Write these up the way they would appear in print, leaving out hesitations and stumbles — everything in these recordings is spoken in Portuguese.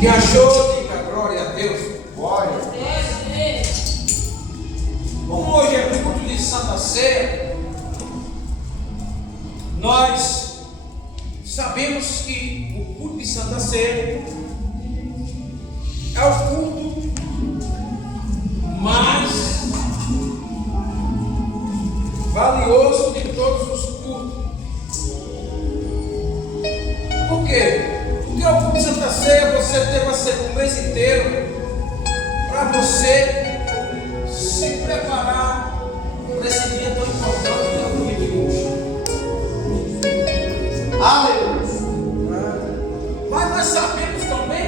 Que achou, diga glória a Deus. Glória. Como hoje é culto de Santa Ceia, nós sabemos que o culto de Santa Ceia é o culto mais valioso de todos os cultos. Por quê? Porque o culto de Santa Ceia você tem um mês inteiro para você se preparar para esse dia tão importante que é o dia de hoje. Aleluia. Mas nós sabemos também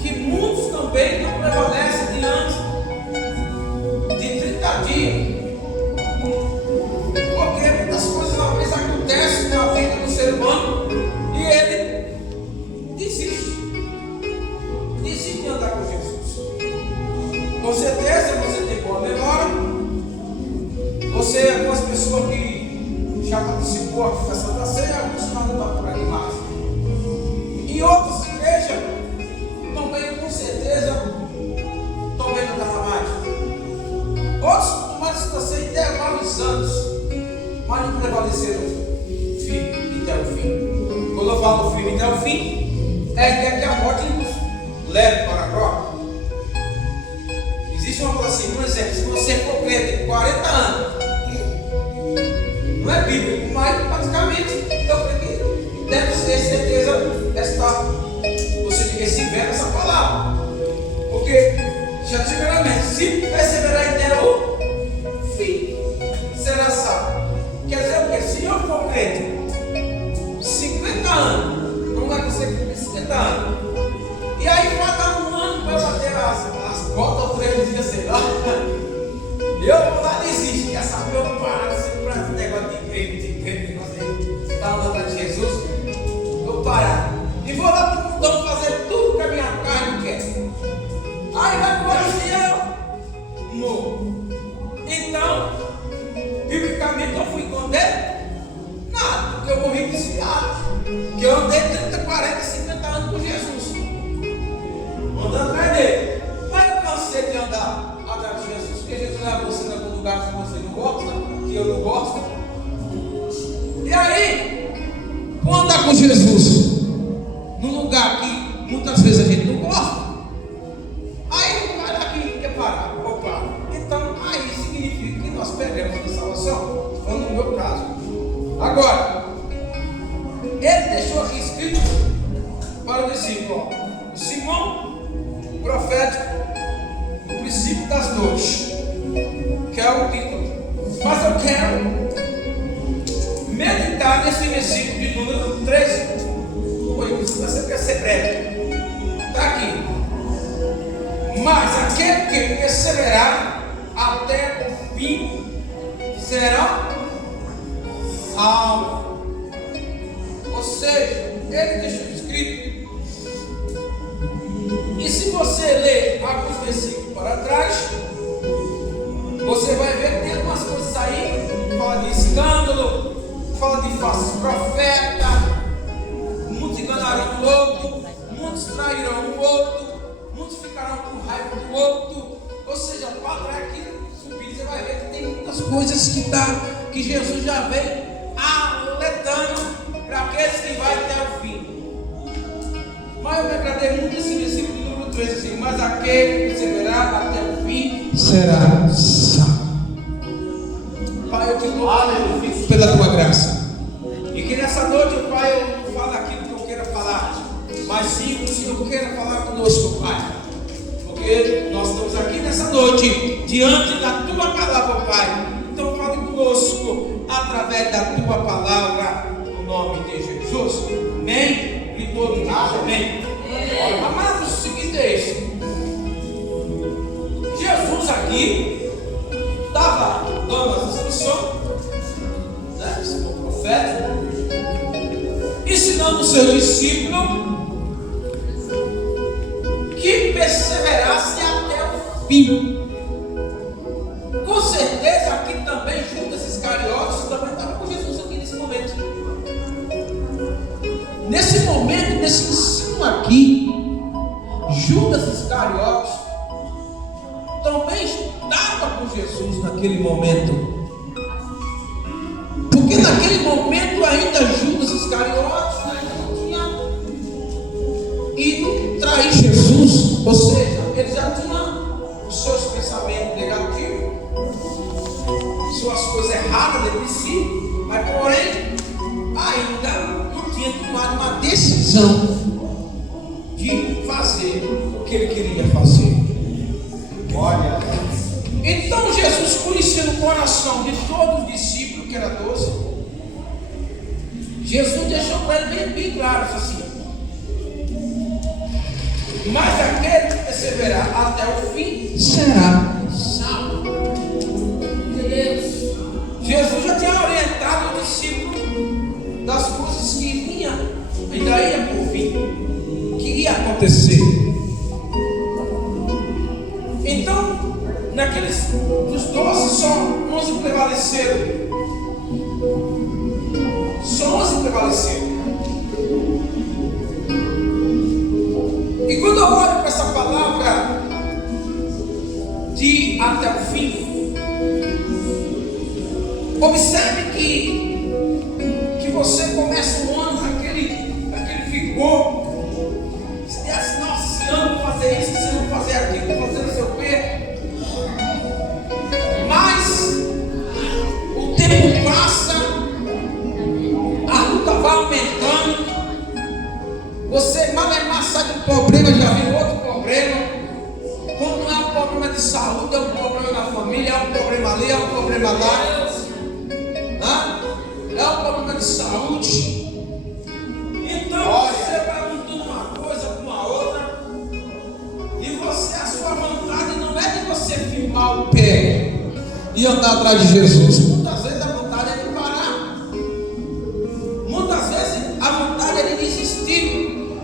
que muitos também não prevalecem diante de 30 dias. Porque muitas coisas às vezes acontecem na vida do ser humano e ele desiste de andar com Jesus. Com certeza você tem boa memória, você é uma pessoa que já participou aqui da Santa Ceia, alguns não estão por aqui mais. E outras igrejas também com certeza também não estão mais. Outros tomaram Santa Ceia intervalos anos, mas não prevaleceram firme até o fim. Quando eu falo firme até o fim, é que a morte nos leve para a glória. Existe uma coisa assim, por exemplo, se você for crente 40 anos, não é bíblico, mas praticamente eu creio que deve ser certeza esse verbo, essa palavra. Porque, já antigamente, se perseverar até o fim, será salvo. Quer dizer o quê? Se eu for crente 50 anos, não vai conseguir 50 anos. E aí falta um ano para eu bater as cotas ou 3 dias, sei lá. Eu vou lá desistir, quer saber? Eu vou parar de ser esse negócio de crente, negócio de estar andando atrás de Jesus. Vou parar. E vou lá para o mundão fazer tudo que a minha carne quer. Aí vai corrigir eu morro. Então, biblicamente eu fui condenado, porque eu morri desviado. Que eu andei 30, 40, 50 anos com Jesus, andando atrás dele. Mas eu cansei de andar atrás de Jesus, porque Jesus leva você em algum lugar que você não gosta, que eu não gosto. E aí, vou andar com Jesus num lugar que muitas vezes a gente não gosta. Aí não vai lá que quer parar. Opa! Então aí significa que nós perdemos a salvação. Falando no meu caso. Agora, ele deixou aqui escrito para o discípulo: o Simão profético, o princípio das dores, que é o título. Mas eu quero meditar nesse versículo de número 13. Você quer ser breve? Está aqui. Mas aquele que perseverar até o fim será salvo. Ou seja, ele deixou escrito. E se você ler alguns versículos para trás, você vai ver que tem algumas coisas aí. Fala de escândalo, fala de falsos profetas. Muitos enganarão o outro, muitos trairão o outro, muitos ficarão com raiva do outro. Ou seja, para trás aqui subir, você vai ver que tem muitas coisas que Jesus já vem alertando para aqueles que vai até o fim. Mas eu me agradei muito desse versículo número 13, assim: mas aquele que perseverar até o fim será salvo. Pai, eu te louvo pela tua graça. E que nessa noite, Pai, eu não falo aquilo que eu queira falar, mas sim o Senhor queira falar conosco, Pai. Porque nós estamos aqui nessa noite, diante da tua palavra, Pai. Então fale conosco através da tua palavra, no nome de Jesus. Amém? E todo mundo amém. Amados, o seguinte é isso. Jesus aqui estava dando as instruções, né? O profeta, ensinando os seus discípulos que perseverasse até o fim. Com certeza aqui também Judas Iscariotes também estava com Jesus aqui nesse momento. Nesse momento, nesse ensino aqui, Iscariotes também estava com Jesus naquele momento. Porque naquele momento ainda Judas Iscariotes ainda não tinha ido trair Jesus. Ou seja, ele já tinha os seus pensamentos negativos, suas coisas erradas dentro de si, mas porém ainda não tinha tomado uma decisão de fazer o que ele queria fazer. Olha. Então Jesus, conhecendo o coração de todos os discípulos, que era 12, Jesus deixou para ele bem claro assim: mas aquele que perseverar até o fim será salvo. Jesus já tinha orientado o discípulo das coisas que vinha, ainda ia por fim, que ia acontecer. Então, naqueles dos 12, só 11 prevaleceram. Só 11 prevaleceram. E quando eu olho para essa palavra de até o fim, observe que você começa um ano, aquele vigor. Se der assim, nossa, esse ano vou fazer isso, esse ano vou fazer aquilo, vou fazer não sei o quê. Mas o tempo passa, a luta vai aumentando. Você mal sai de um problema, já vem outro problema. Quando não é um problema de saúde, é um problema na família, é um problema ali, é um problema lá. É um problema de saúde. Então você vai juntando uma coisa com a outra. E você, a sua vontade não é de você firmar o pé e andar atrás de Jesus. Muitas vezes a vontade é de parar. Muitas vezes a vontade é de desistir.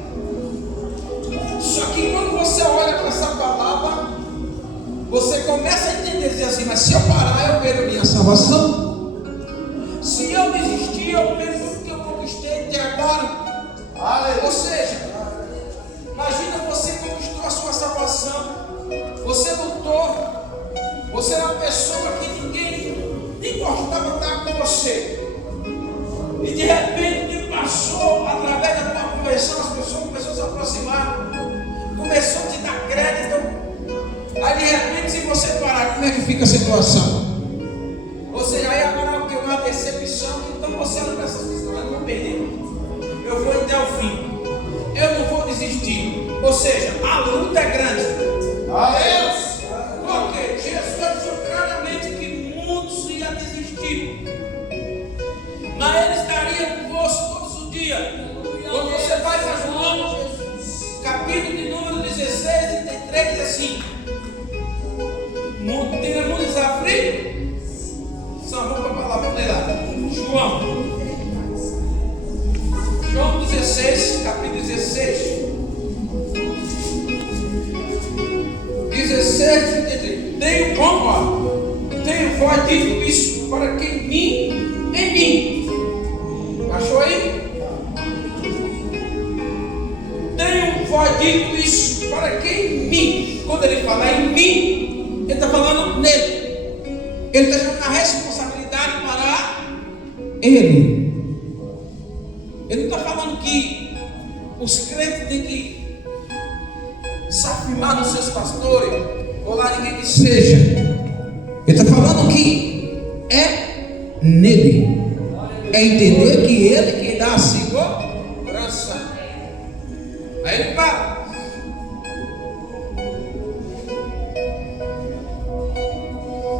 Só que quando você olha para essa palavra, você começa a entender assim: mas se eu parar, eu perco minha salvação. Se eu desistir, eu perco o que eu conquistei até agora. Ou seja, imagina, você conquistou a sua salvação, você lutou, você era uma pessoa que ninguém nem gostava de estar com você. E de repente passou, através da tua conversão, as pessoas começaram a se aproximar, começou a te dar crédito. Aí de repente, se você parar, como é que fica a situação? Ou seja, aí agora o que? Uma decepção. Então você não presta atenção, eu não vou perder, eu vou até o fim, eu não vou desistir. Ou seja, a luta é grande. Porque Jesus disse claramente que muitos iam desistir, mas ele estaria convosco todos os dias. Quando você vai para João, capítulo de número 16, 33, diz assim: tem muitos aflitos. Só vamos para a palavra, vamos ler lá. João 16, capítulo 16. 16, 33. Tenho vós dito isso para que em mim. Achou aí? Tenho vós dito isso para que em mim. Quando ele fala em mim, ele está falando nele. Ele está dando a responsabilidade para ele. Ele não está falando que os crentes têm que se afirmar nos seus pastores, ou lá ninguém que seja. Ele está falando que é nele. É entender que ele que dá a segurança. Aí ele fala: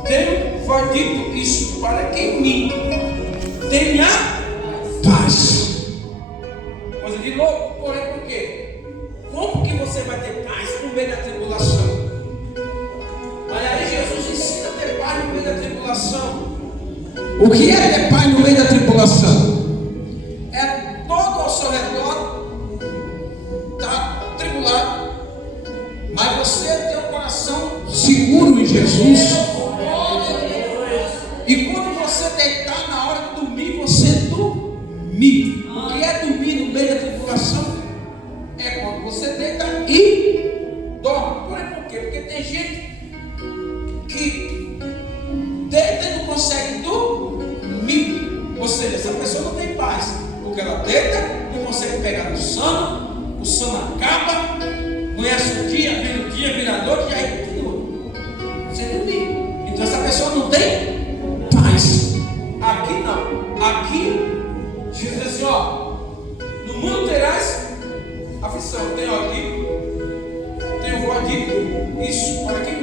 tenho dito isso para que em mim tenha paz. Coisa de louco, porém, por quê? Como que você vai ter paz no meio da tribulação? Mas aí Jesus ensina a ter paz no meio da tribulação. O que é ter paz no meio da tribulação? É todo ao seu redor está tribulado, mas você tem um coração seguro em Jesus. E quando você deitar na hora de dormir, você dormir. O que é dormir no meio da tribulação? É quando você deita e dorme. pessoa não tem paz, porque ela deita, não consegue pegar no sono, o sono acaba, conhece o dia, vira a noite e aí continua sem dormir. Então essa pessoa não tem paz. Aqui não. Aqui Jesus diz assim: ó, no mundo terás aflição. Tem aqui, tem o vou aqui, isso, olha aqui.